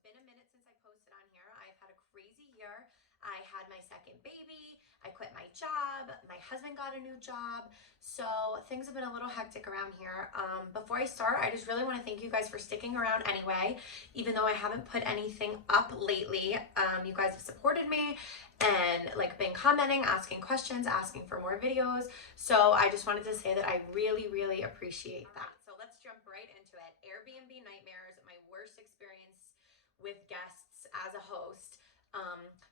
it's been a minute since I posted on here. I've had a crazy year. I had my second baby. I quit my job. My husband got a new job. So things have been a little hectic around here. Before I start, I just really want to thank you guys for sticking around anyway. Even though I haven't put anything up lately, you guys have supported me and like been commenting, asking questions, asking for more videos. So I just wanted to say that I really, really appreciate that. So let's jump right into it. Airbnb nightmares, my worst experience with guests as a host.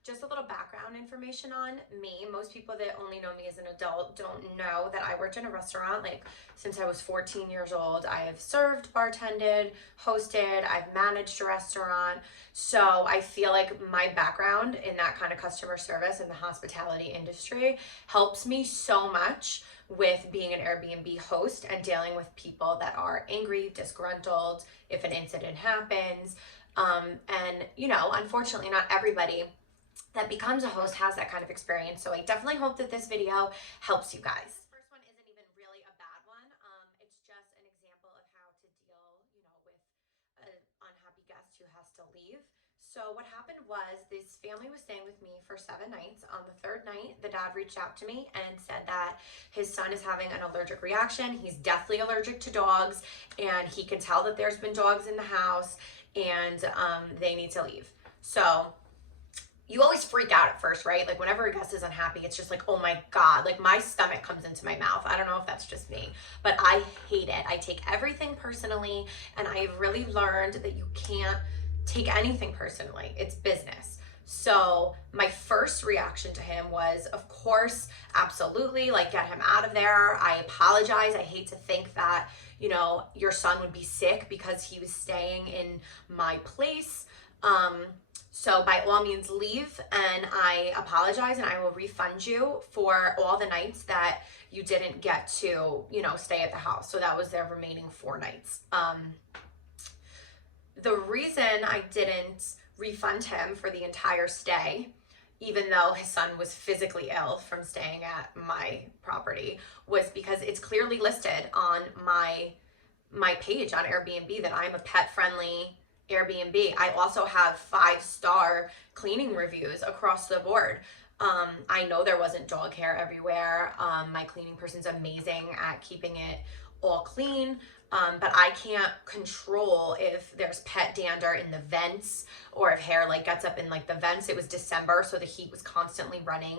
Just a little background information on me. Most people that only know me as an adult don't know that I worked in a restaurant like since I was 14 years old. I have served, bartended, hosted, I've managed a restaurant. So I feel like my background in that kind of customer service in the hospitality industry helps me so much with being an Airbnb host and dealing with people that are angry, disgruntled, if an incident happens. And, you know, unfortunately, not everybody that becomes a host has that kind of experience. So I definitely hope that this video helps you guys. This first one isn't even really a bad one. It's just an example of how to deal, you know, with an unhappy guest who has to leave. So what happened was this family was staying with me for 7 nights. On the third night, the dad reached out to me and said that his son is having an allergic reaction. He's deathly allergic to dogs, and he can tell that there's been dogs in the house, and they need to leave. So you always freak out at first, right? Like whenever a guest is unhappy, it's just like, oh my God, like my stomach comes into my mouth. I don't know if that's just me, but I hate it. I take everything personally, and I've really learned that you can't take anything personally. It's business. So my first reaction to him was, of course, absolutely, like get him out of there. I apologize. I hate to think that, you know, your son would be sick because he was staying in my place. So by all means leave, and I apologize, and I will refund you for all the nights that you didn't get to, you know, stay at the house. So that was their remaining 4 nights. The reason I didn't refund him for the entire stay, even though his son was physically ill from staying at my property, was because it's clearly listed on my page on Airbnb that I'm a pet-friendly Airbnb. I also have 5-star cleaning reviews across the board. I know there wasn't dog hair everywhere. My cleaning person's amazing at keeping it all clean. But I can't control if there's pet dander in the vents or if hair like gets up in like the vents. It was December, so the heat was constantly running.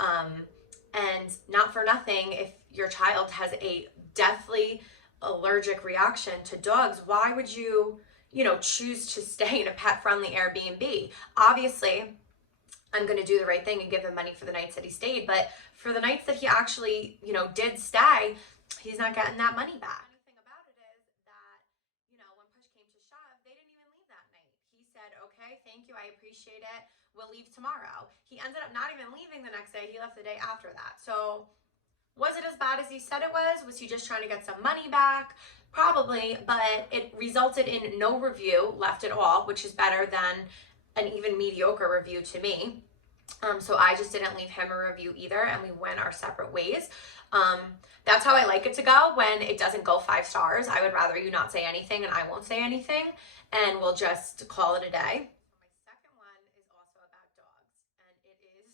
And not for nothing, if your child has a deathly allergic reaction to dogs, why would you, you know, choose to stay in a pet-friendly Airbnb? Obviously, I'm going to do the right thing and give him money for the nights that he stayed, but for the nights that he actually, you know, did stay, he's not getting that money back. The funny thing about it is that, you know, when push came to shove, they didn't even leave that night. He said, okay, thank you, I appreciate it, we'll leave tomorrow. He ended up not even leaving the next day. He left the day after that. So was it as bad as he said it was? Was he just trying to get some money back? Probably, but it resulted in no review left at all, which is better than an even mediocre review to me. So I just didn't leave him a review either, and we went our separate ways. That's how I like it to go. When it doesn't go 5 stars, I would rather you not say anything and I won't say anything, and we'll just call it a day. My second one is also about dogs, and it is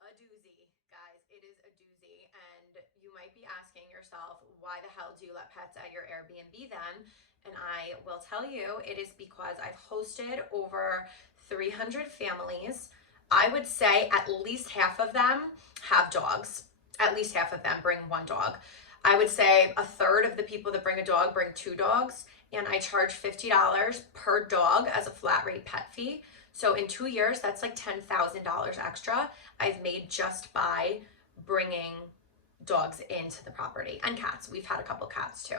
a doozy, guys. It is a doozy, and you might be asking yourself, why the hell do you let pets at your Airbnb then? And I will tell you, it is because I've hosted over 300 families. I would say at least half of them have dogs. At least half of them bring 1 dog. I would say a third of the people that bring a dog bring 2 dogs, and I charge $50 per dog as a flat rate pet fee. So in 2 years, that's like $10,000 extra I've made just by bringing dogs into the property, and cats. We've had a couple cats too.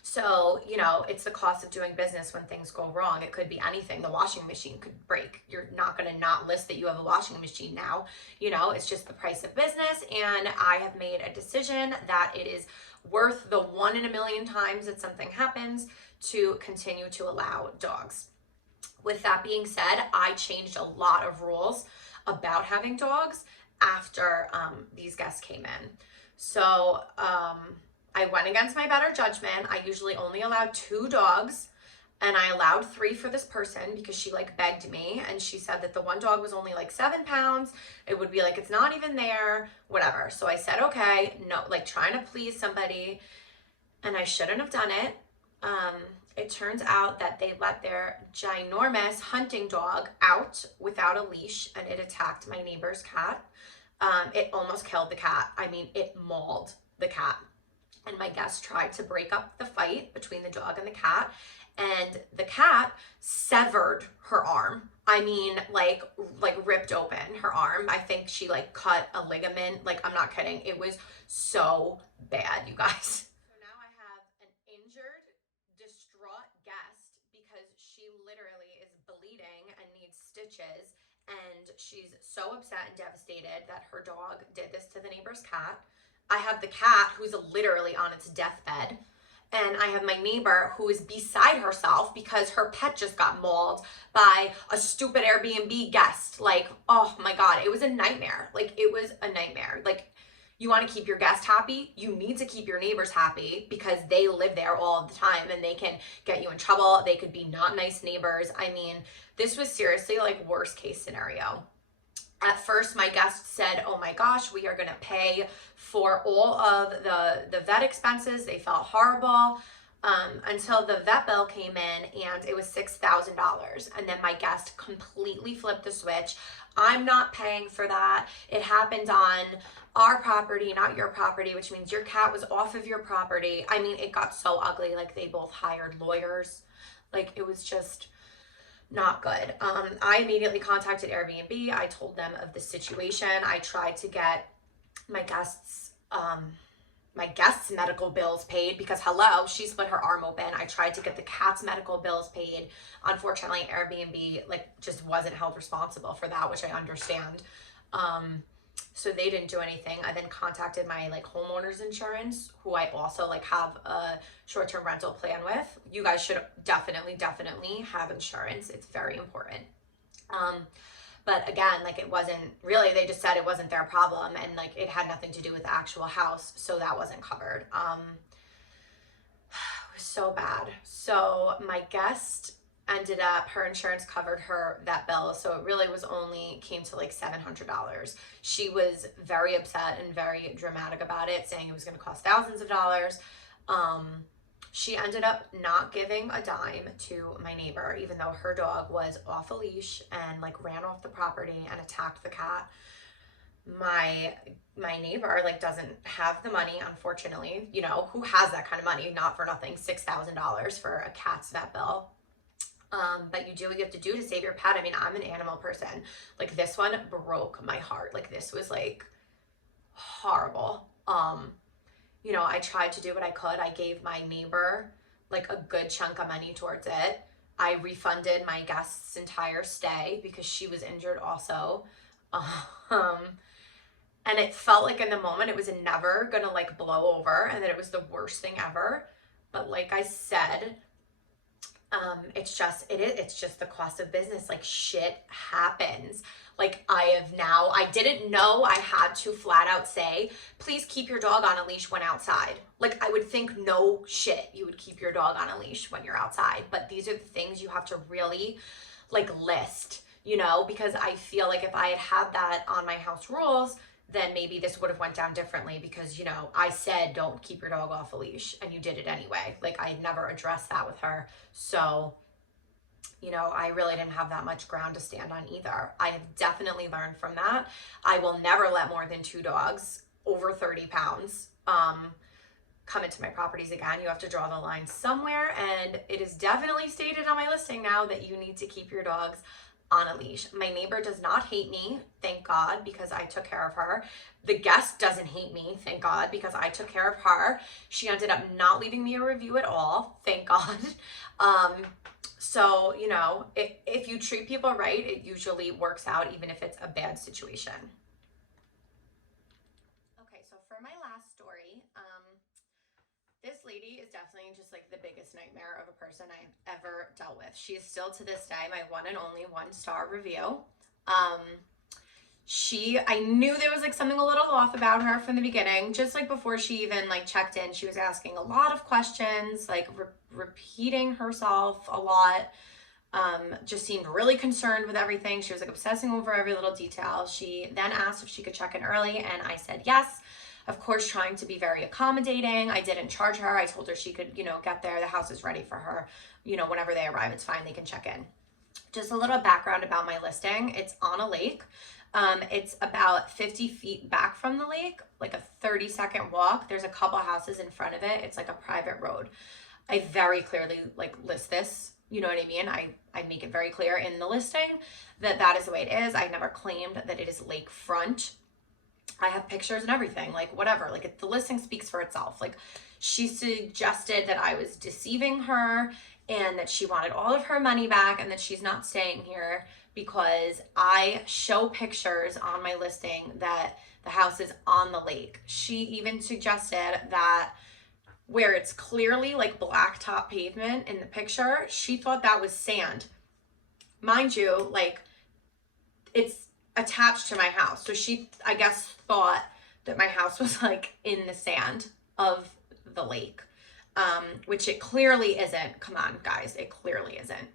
So, you know, it's the cost of doing business when things go wrong. It could be anything. The washing machine could break. You're not going to not list that you have a washing machine now. You know, it's just the price of business. And I have made a decision that it is worth the 1 in a million times that something happens to continue to allow dogs. With that being said, I changed a lot of rules about having dogs after these guests came in. So, I went against my better judgment. I usually only allow 2 dogs And I allowed 3 for this person because she like begged me, and she said that the one dog was only like 7 pounds. It would be like, it's not even there, whatever. So I said, okay, no, like trying to please somebody, and I shouldn't have done it. Um, it turns out that they let their ginormous hunting dog out without a leash, and it attacked my neighbor's cat. It almost killed the cat. I mean, it mauled the cat. And my guest tried to break up the fight between the dog and the cat, and the cat severed her arm. I mean, like ripped open her arm. I think she like cut a ligament. Like, I'm not kidding. It was so bad, you guys. So now I have an injured, distraught guest because she literally is bleeding and needs stitches, and she's so upset and devastated that her dog did this to the neighbor's cat. I have the cat who's literally on its deathbed. And I have my neighbor who is beside herself because her pet just got mauled by a stupid Airbnb guest. Like, oh my God, it was a nightmare. Like, it was a nightmare. Like, you want to keep your guest happy, you need to keep your neighbors happy because they live there all the time and they can get you in trouble. They could be not nice neighbors. I mean, this was seriously like worst case scenario. At first, my guest said, oh my gosh, we are going to pay for all of the vet expenses. They felt horrible until the vet bill came in, and it was $6,000. And then my guest completely flipped the switch. I'm not paying for that. It happened on our property, not your property, which means your cat was off of your property. I mean, it got so ugly. Like, they both hired lawyers. Like, it was just not good. I immediately contacted Airbnb. I told them of the situation. I tried to get my guests' medical bills paid because, hello, she split her arm open. I tried to get the cat's medical bills paid. Unfortunately, Airbnb like just wasn't held responsible for that, which I understand. So they didn't do anything. I then contacted my like homeowner's insurance, who I also like have a short-term rental plan with. You guys should definitely have insurance. It's very important. But again, like, it wasn't really, they just said it wasn't their problem, and like it had nothing to do with the actual house, so that wasn't covered. It was so bad. So my guest ended up, her insurance covered her that bill, so it really was only came to like $700. She was very upset and very dramatic about it, saying it was going to cost thousands of dollars. She ended up not giving a dime to my neighbor, even though her dog was off a leash and like ran off the property and attacked the cat. My neighbor like doesn't have the money, unfortunately. You know, who has that kind of money? Not for nothing, $6,000 for a cat's vet bill. But you do what you have to do to save your pet. I mean, I'm an animal person. Like, this one broke my heart. Like, this was like horrible. You know, I tried to do what I could. I gave my neighbor like a good chunk of money towards it. I refunded my guest's entire stay because she was injured also. And it felt like in the moment it was never gonna like blow over and that it was the worst thing ever. But like I said, it's just the cost of business. Like, shit happens. Like, I didn't know I had to flat out say, please keep your dog on a leash when outside. Like, I would think no shit, you would keep your dog on a leash when you're outside. But these are the things you have to really like list, you know, because I feel like if I had that on my house rules, then maybe this would have went down differently because, you know, I said don't keep your dog off a leash and you did it anyway. Like, I never addressed that with her. So, you know, I really didn't have that much ground to stand on either. I have definitely learned from that. I will never let more than 2 dogs over 30 pounds come into my properties again. You have to draw the line somewhere, and it is definitely stated on my listing now that you need to keep your dogs on a leash. My neighbor does not hate me, thank God, because I took care of her. The guest doesn't hate me, thank God, because I took care of her. She ended up not leaving me a review at all, thank God. So, you know, if you treat people right, it usually works out, even if it's a bad situation. Okay, so for my last story, this lady is definitely just like the biggest nightmare of a person I've ever dealt with. She is still to this day my one and only 1-star review. I knew there was like something a little off about her from the beginning. Just like before she even like checked in, she was asking a lot of questions, like repeating herself a lot. Just seemed really concerned with everything. She was like obsessing over every little detail. She then asked if she could check in early, and I said yes. Of course, trying to be very accommodating. I didn't charge her. I told her she could, get there. The house is ready for her. Whenever they arrive, it's fine. They can check in. Just a little background about my listing. It's on a lake. It's about 50 feet back from the lake, like a 30-second walk. There's a couple houses in front of it. It's like a private road. I very clearly like list this. You know what I mean? I make it very clear in the listing that that is the way it is. I never claimed that it is lakefront. I have pictures and everything, like whatever. Like the listing speaks for itself. Like she suggested that I was deceiving her and that she wanted all of her money back and that she's not staying here because I show pictures on my listing that the house is on the lake. She even suggested that where it's clearly like blacktop pavement in the picture, she thought that was sand. Mind you, like it's attached to my house. So she, I guess, thought that my house was like in the sand of the lake, which it clearly isn't. Come on, guys, it clearly isn't.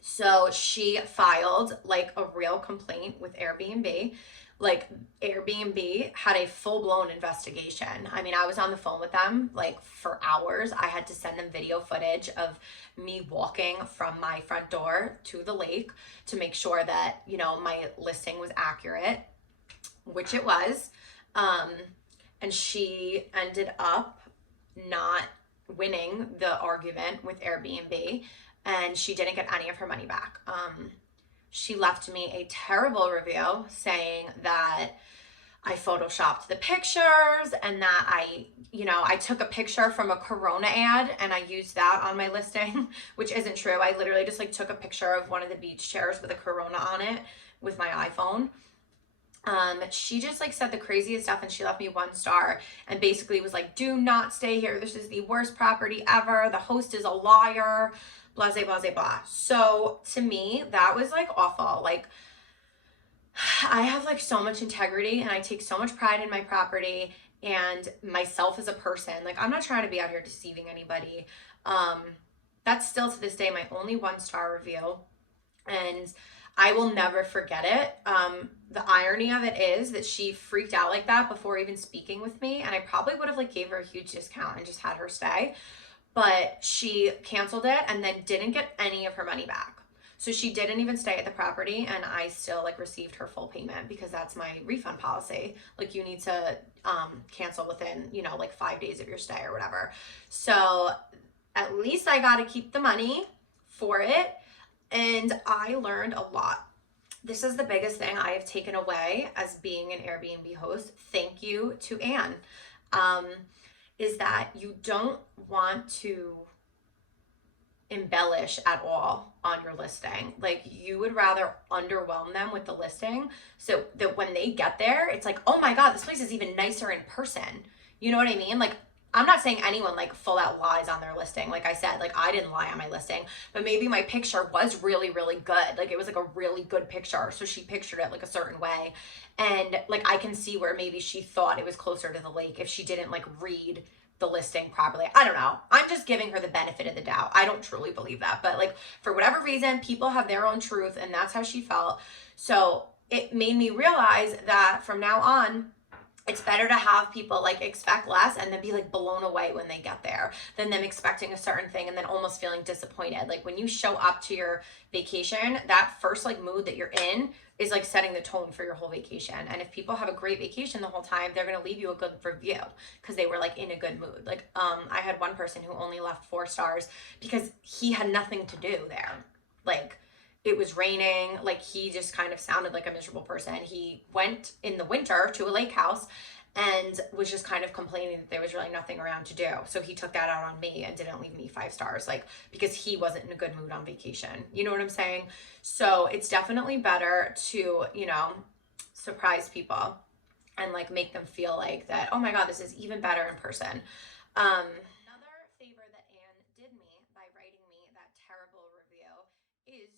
So she filed like a real complaint with Airbnb. Like Airbnb had a full-blown investigation. I mean, I was on the phone with them like for hours. I had to send them video footage of me walking from my front door to the lake to make sure that, my listing was accurate, which it was. And she ended up not winning the argument with Airbnb, and she didn't get any of her money back. She left me a terrible review saying that I photoshopped the pictures and that I took a picture from a Corona ad and I used that on my listing, which isn't true. I literally just like took a picture of one of the beach chairs with a Corona on it with my iPhone. She just like said the craziest stuff and she left me 1 star and basically was like, do not stay here. This is the worst property ever. The host is a liar, blah, blah, blah, blah. So to me, that was like awful. Like I have like so much integrity and I take so much pride in my property and myself as a person. Like I'm not trying to be out here deceiving anybody. That's still to this day my only 1 star review. And I will never forget it. The irony of it is that she freaked out like that before even speaking with me, and I probably would have like gave her a huge discount and just had her stay, but she canceled it and then didn't get any of her money back. So she didn't even stay at the property, and I still like received her full payment because that's my refund policy. Like you need to cancel within like 5 days of your stay or whatever. So at least I got to keep the money for it. And I learned a lot. This is the biggest thing I have taken away as being an Airbnb host. Thank you to Anne. Is that you don't want to embellish at all on your listing. Like you would rather underwhelm them with the listing so that when they get there, it's like, oh my God, this place is even nicer in person. You know what I mean? Like I'm not saying anyone like full out lies on their listing. Like I said, like I didn't lie on my listing, but maybe my picture was really, really good. Like it was like a really good picture. So she pictured it like a certain way. And like I can see where maybe she thought it was closer to the lake if she didn't like read the listing properly. I don't know. I'm just giving her the benefit of the doubt. I don't truly believe that. But like for whatever reason, people have their own truth and that's how she felt. So it made me realize that from now on, it's better to have people like expect less and then be like blown away when they get there than them expecting a certain thing and then almost feeling disappointed. Like when you show up to your vacation, that first like mood that you're in is like setting the tone for your whole vacation. And if people have a great vacation the whole time, they're going to leave you a good review because they were like in a good mood. Like I had one person who only left 4 stars because he had nothing to do there. Like it was raining. Like he just kind of sounded like a miserable person. He went in the winter to a lake house and was just kind of complaining that there was really nothing around to do. So he took that out on me and didn't leave me 5 stars, like because he wasn't in a good mood on vacation. You know what I'm saying? So it's definitely better to, surprise people and like make them feel like that, oh my God, this is even better in person. Another favor that Anne did me by writing me that terrible review is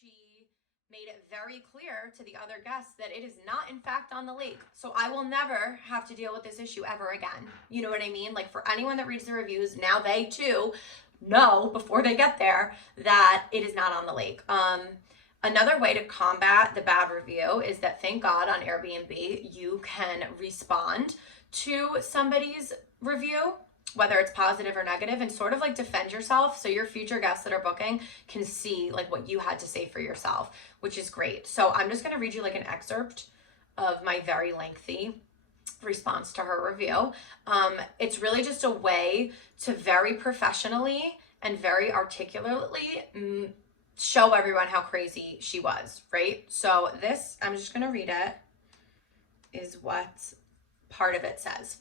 she made it very clear to the other guests that it is not in fact on the lake. So I will never have to deal with this issue ever again. You know what I mean? Like, for anyone that reads the reviews, now they too know before they get there that it is not on the lake. Another way to combat the bad review is that, thank God, on Airbnb, you can respond to somebody's review, whether it's positive or negative, and sort of like defend yourself, so your future guests that are booking can see like what you had to say for yourself, which is great. So I'm just going to read you like an excerpt of my very lengthy response to her review. It's really just a way to very professionally and very articulately show everyone how crazy she was, right? So this, I'm just going to read it, is what part of it says.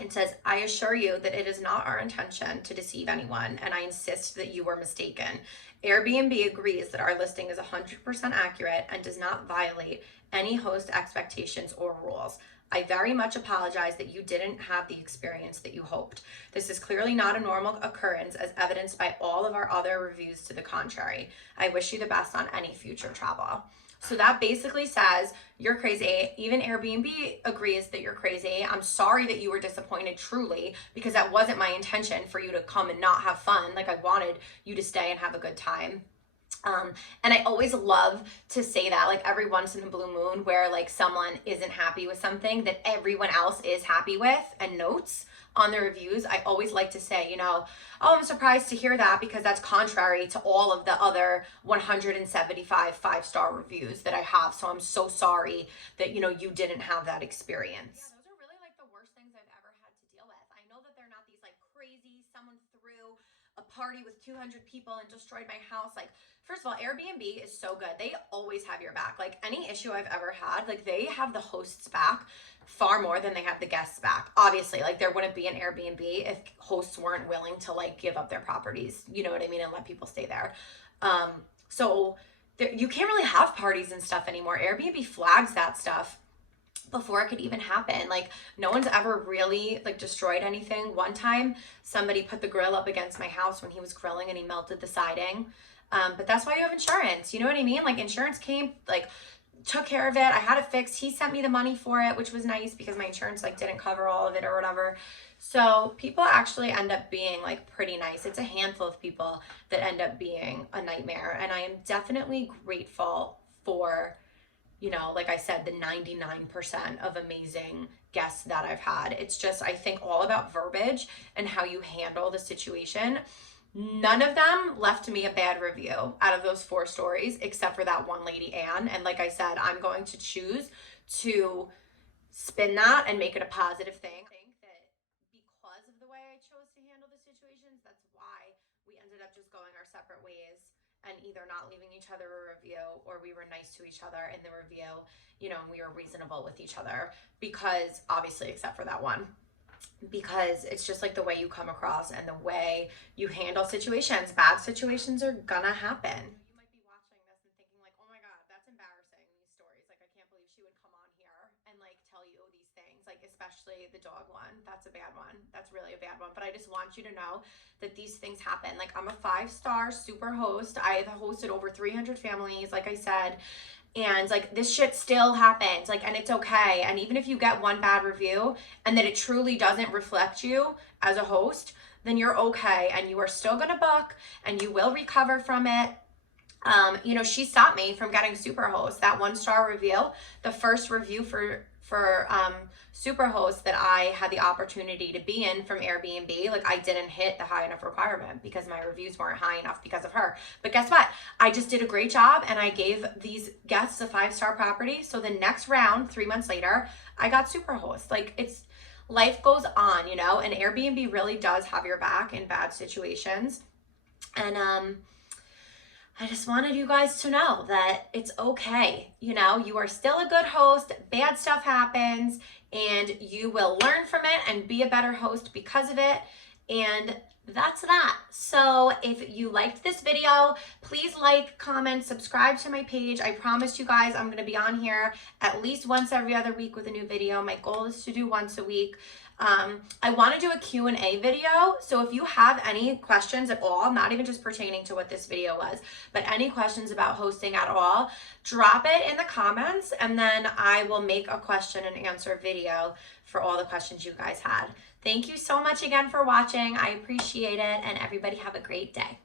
It says, I assure you that it is not our intention to deceive anyone, and I insist that you were mistaken. Airbnb agrees that our listing is 100% accurate and does not violate any host expectations or rules. I very much apologize that you didn't have the experience that you hoped. This is clearly not a normal occurrence, as evidenced by all of our other reviews to the contrary. I wish you the best on any future travel. So that basically says, you're crazy. Even Airbnb agrees that you're crazy. I'm sorry that you were disappointed, truly, because that wasn't my intention for you to come and not have fun. Like, I wanted you to stay and have a good time. And I always love to say that, like, every once in a blue moon, where like someone isn't happy with something that everyone else is happy with and notes on the reviews, I always like to say, you know, oh, I'm surprised to hear that, because that's contrary to all of the other 175 5-star reviews that I have. So I'm so sorry that, you know, you didn't have that experience. Yeah, those are really like the worst things I've ever had to deal with. I know that they're not these like crazy, someone threw a party with 200 people and destroyed my house. Like, first of all, Airbnb is so good. They always have your back. Like, any issue I've ever had, like, they have the hosts back far more than they have the guests back. Obviously, like, there wouldn't be an Airbnb if hosts weren't willing to like give up their properties, you know what I mean, and let people stay there. So you can't really have parties and stuff anymore. Airbnb flags that stuff before it could even happen. Like, no one's ever really like destroyed anything. One time somebody put the grill up against my house when he was grilling and he melted the siding. But that's why you have insurance. You know what I mean? Like, insurance came, like, took care of it. I had it fixed. He sent me the money for it, which was nice, because my insurance like didn't cover all of it or whatever. So people actually end up being like pretty nice. It's a handful of people that end up being a nightmare. And I am definitely grateful for, you know, like I said, the 99% of amazing guests that I've had. It's just, I think, all about verbiage and how you handle the situation. None of them left me a bad review out of those 4 stories, except for that one lady, Anne. And like I said, I'm going to choose to spin that and make it a positive thing. I think that because of the way I chose to handle the situations, that's why we ended up just going our separate ways and either not leaving each other a review, or we were nice to each other in the review, you know, and we were reasonable with each other, because obviously, except for that one, because it's just like the way you come across and the way you handle situations. Bad situations are gonna happen. You might be watching this and thinking like, oh my God, that's embarrassing, these stories. Like, I can't believe she would come on here and like tell you these things, like, especially the dog one. That's a bad one. That's really a bad one. But I just want you to know that these things happen. Like, I'm a 5-star super host. I've hosted over 300 families, like I said. And like, this shit still happens, like, and it's okay. And even if you get one bad review and that it truly doesn't reflect you as a host, then you're okay, and you are still gonna book and you will recover from it. You know, she stopped me from getting Superhost. That 1-star review, the first review for Superhost that I had the opportunity to be in from Airbnb, like, I didn't hit the high enough requirement because my reviews weren't high enough because of her. But guess what? I just did a great job, and I gave these guests a 5-star property. So the next round, 3 months later, I got Superhost. Like, it's, life goes on, you know, and Airbnb really does have your back in bad situations. And I just wanted you guys to know that it's okay. You know, you are still a good host. Bad stuff happens, and you will learn from it and be a better host because of it. And that's that. So if you liked this video, please like, comment, subscribe to my page. I promise you guys, I'm going to be on here at least once every other week with a new video. My goal is to do once a week. I want to do a Q&A video. So if you have any questions at all, not even just pertaining to what this video was, but any questions about hosting at all, drop it in the comments, and then I will make a question and answer video for all the questions you guys had. Thank you so much again for watching. I appreciate it, and everybody have a great day.